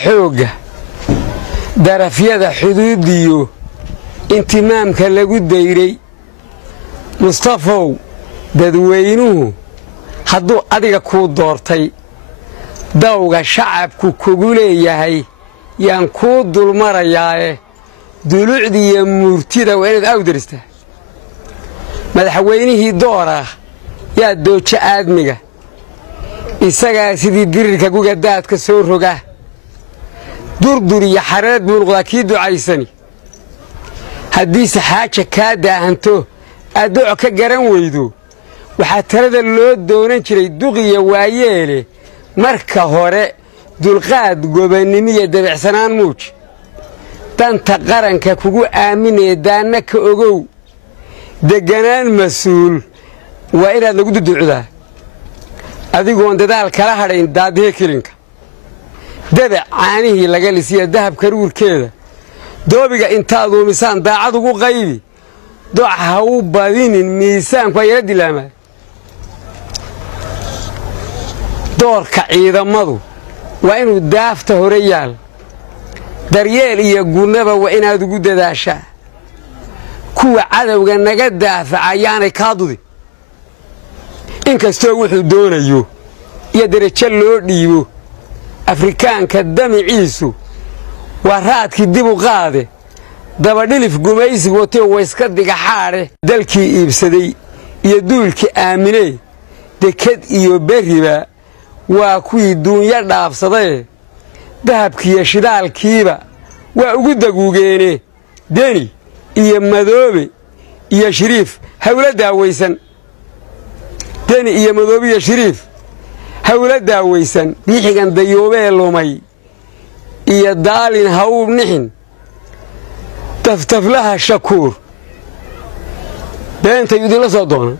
xooga darafyada xuduudiyo intimaamka lagu dayray Mustafow dadweynuhu hadduu adiga ku doortay dawga shacabku kugu leeyahay yaan ku dulmarayaae dulucdiya murtida waa inaad awdirista madaxweynihii doora yaa dooja aadmiga isagaa sidii dirirka gugadaadka soo roga durdur iyo xareed buu noqdaa kii ducaysani haddiise xaaja kaa daahanto aad doc ka garan weydo waxaa talada loo doonan jiray duqiya waayeele marka hore dulqaad gobannimiyo dabicsanaan muuj danta qaranka kugu aaminee daanna ka ogow degganaan mas-uul waa inaad lagu duduucdaa adigoon dadaal kala hadhayn daadihe kilinka dabac caanihii laga lisiya dahab karuurkeeda doobiga intaad uumisaan daacad ugu qaybi doc ha u badinin miisaanku waa yara dilaamaa doorka ciidamadu waa inuu daafta hore yaal daryeel iyo gunnaba waa inaad ugu dadaashaa kuwa cadowga naga daafaca ayaanay kaa dudin inkastoo wuxuu doonayo iyo derajo loo dhiibo afrikaanka damiciisu waa raadkii dib u qaade dabadhilif gumaysi watee wayska digaxaadhe dalkii iibsaday iyo duulkii aaminee dekad iyo berriba waa kuwii duunya dhaafsadae dahabkiiyo shidaalkiiba waa ugu daguugeene deni iyo madoobe iyo shiriif hawla daawaysan deni iyo madoobe iyo shiriif hawla daawaysan biixigan dayoobee lumay iyo daalin hawub nixin taftaflaha shakuur beentay idinla soo doona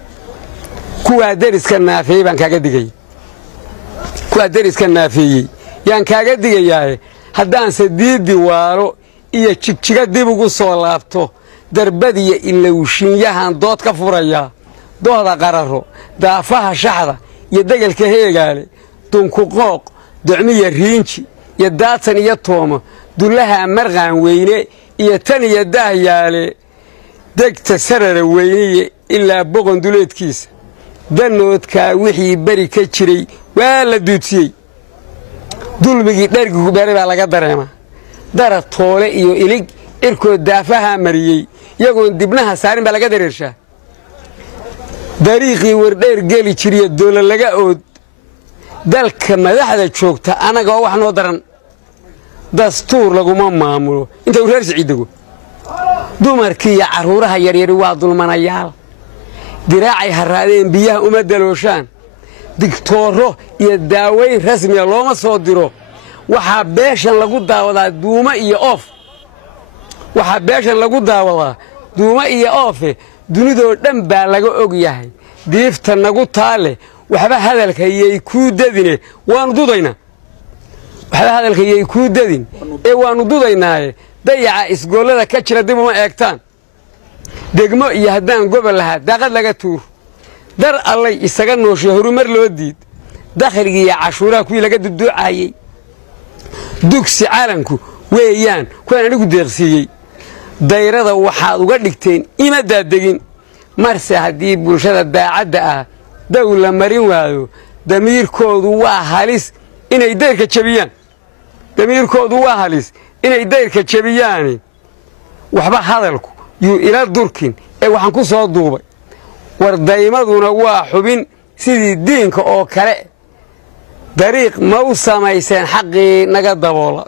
kuwaa deriska naafeeyey baan kaaga digay kuwaa deriska naafeeyey yaan kaaga digayaaye haddaanse diiddi waalo iyo jigjiga dib ugu soo laabto darbadiyo ilowshinyahan dood ka furayaa dooda qararo daafaha shaxda iyo degelka heegaale dunkuqooq docmiya riinji iyo daadsan iyo toomo dullaha marqaan weyne iyo tan iyo daahyaale degta sarara weyniye ilaa boqon duleedkiisa danoodkaa wixii beri ka jiray waa la duudsiyey dulmigii dhergigu beeray baa laga dareemaa dara toole iyo ilig cirkood daafahaa mariyey iyagoon dibnaha saarin baa laga dareershaa dariiqii wardheer geli jiriyo doola laga ood dalka madaxda joogta annaga oo wax noo daran dastuur laguma maamulo inta uu reer siciidego dumarkii iyo carruuraha yaryari waa dulmanayaal diraacay harraadeen biyaha uma dalooshaan digtooro iyo daawayn rasmiya looma soo diro waxaa beeshan lagu daawadaa duuma iyo oof waxaa beeshan lagu daawadaa duuma iyo oofe dunidoo dhan baa laga og yahay diifta nagu taale waxba hadalka yay kuu dadine waannu dudaynaa waxba hadalka yay kuu dadin ee waannu dudaynaaye dayaca isgoollada ka jira dib uma eegtaan degmo iyo haddaan gobol lahaa daaqad laga tuur dar allay isaga nooshay horumar loo diid dakhligii iyo cashuuraha kuwii laga duduucaayey dugsi calanku weeyaan kuwaan anigu deeqsiiyey dayrada waxaad uga dhigteen ima daadegin marse haddii bulshada daacadda ah daw la marin waayo damiirkoodu waa halis inay dayrka jebiyaan damiirkoodu waa halis inay dayrka jebiyaani waxba hadalku yuu ila durkin ee waxaan ku soo duubay wardaymaduna waa xubin sidii diinka oo kale dariiq ma u samayseen xaqii naga daboola.